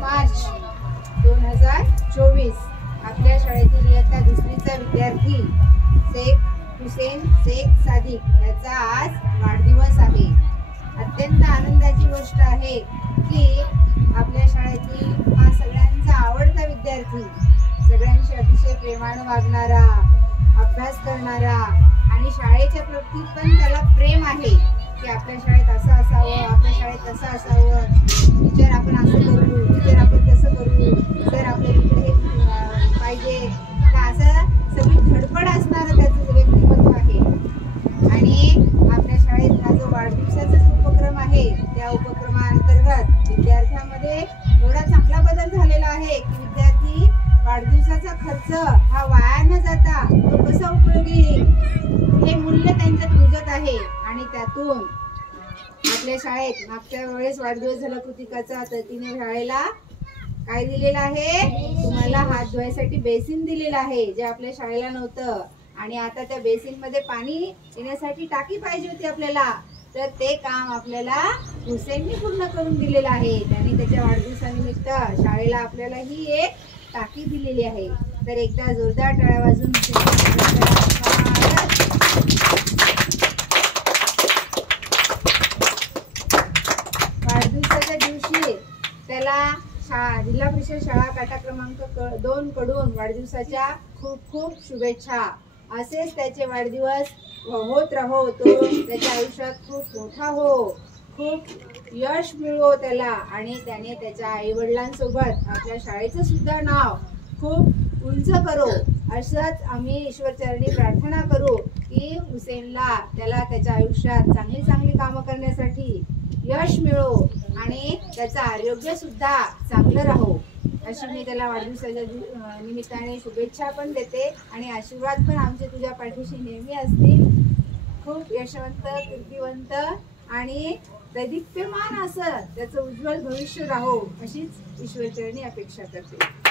मार्च 2024 आपल्या शाळेतील इयत्ता दुसरीचा विद्यार्थी शेख हुसेन शेख सादिक याचा आज वाढदिवस आहे। अत्यंत आनंदाची गोष्ट आहे की आपल्या शाळेतील हा सगळ्यांचा आवडता विद्यार्थी, सगळ्यांशी अतिशय प्रेमाने वागणारा, अभ्यास करणारा आणि शाळेच्या प्रतीत पण त्याला प्रेम आहे की आपल्या शाळेत असं असावं, आपल्या शाळेत तसं असावं, टीचर आपण असं करू, टीचर आपण तसं करू, सर आपल्या इकडे हे पाहिजे, तर असं सगळी धडपड असणारं त्याचं व्यक्तिमत्व आहे। आणि आपल्या शाळेत हा जो वाढदिवसाचा उपक्रम आहे त्या उपक्रमाअंतर्गत विद्यार्थ्यांमध्ये एवढा चांगला बदल झालेला आहे की विद्यार्थी वाढदिवसाचा खर्च हा वाया न जाता तो कसा उपयोगी हे मूल्य त्यांच्यात रुजत आहे। आणि त्यातून आपल्या शाळेत मागच्या वेळेस वाढदिवस झाला कृतिकाचा, तर तिने शाळेला काय दिलेलं आहे, तुम्हाला हात धुवायसाठी बेसिन दिलेलं आहे जे आपल्या शाळेला नव्हतं। आणि आता त्या बेसिन मध्ये पाणी येण्यासाठी टाकी पाहिजे होती आपल्याला, तर ते काम आपल्याला हुसेननी पूर्ण करून दिलेलं आहे। त्यांनी त्याच्या वाढदिवसानिमित्त शाळेला आपल्याला ही एक टाकी दिलेली आहे। तर एकदा जोरदार टाळ्या वाजवून वाढदिवसाच्या दिवशी त्याला जिल्हा परिषद शाळा काटा क्रमांक 2 कडून वाढदिवसाच्या खूप खूप शुभेच्छा। असेच त्याचे वाढदिवस होत राहो, तो त्याच्या आयुष्यात खूप मोठा हो, खूप यश मिळो त्याला आणि त्याने त्याच्या आई वडिलांसोबत आपल्या शाळेचं सुद्धा नाव खूप उंच करो, असंच आम्ही ईश्वरचरणी प्रार्थना करू की हुसेनला त्याला त्याच्या आयुष्यात चांगली चांगली कामं करण्यासाठी यश मिळो आणि त्याचं आरोग्य सुद्धा चांगलं राहो, अशी मी त्याला वाढदिवसाच्या निमित्ताने शुभेच्छा पण देते आणि आशीर्वाद पण आमचे तुझ्या पाठीशी नेहमी असतील। खूप यशवंत, कीर्तिवंत आणि दैदिप्यमान असं त्याचं उज्ज्वल भविष्य राहो, अशीच ईश्वरचरणी अपेक्षा करते।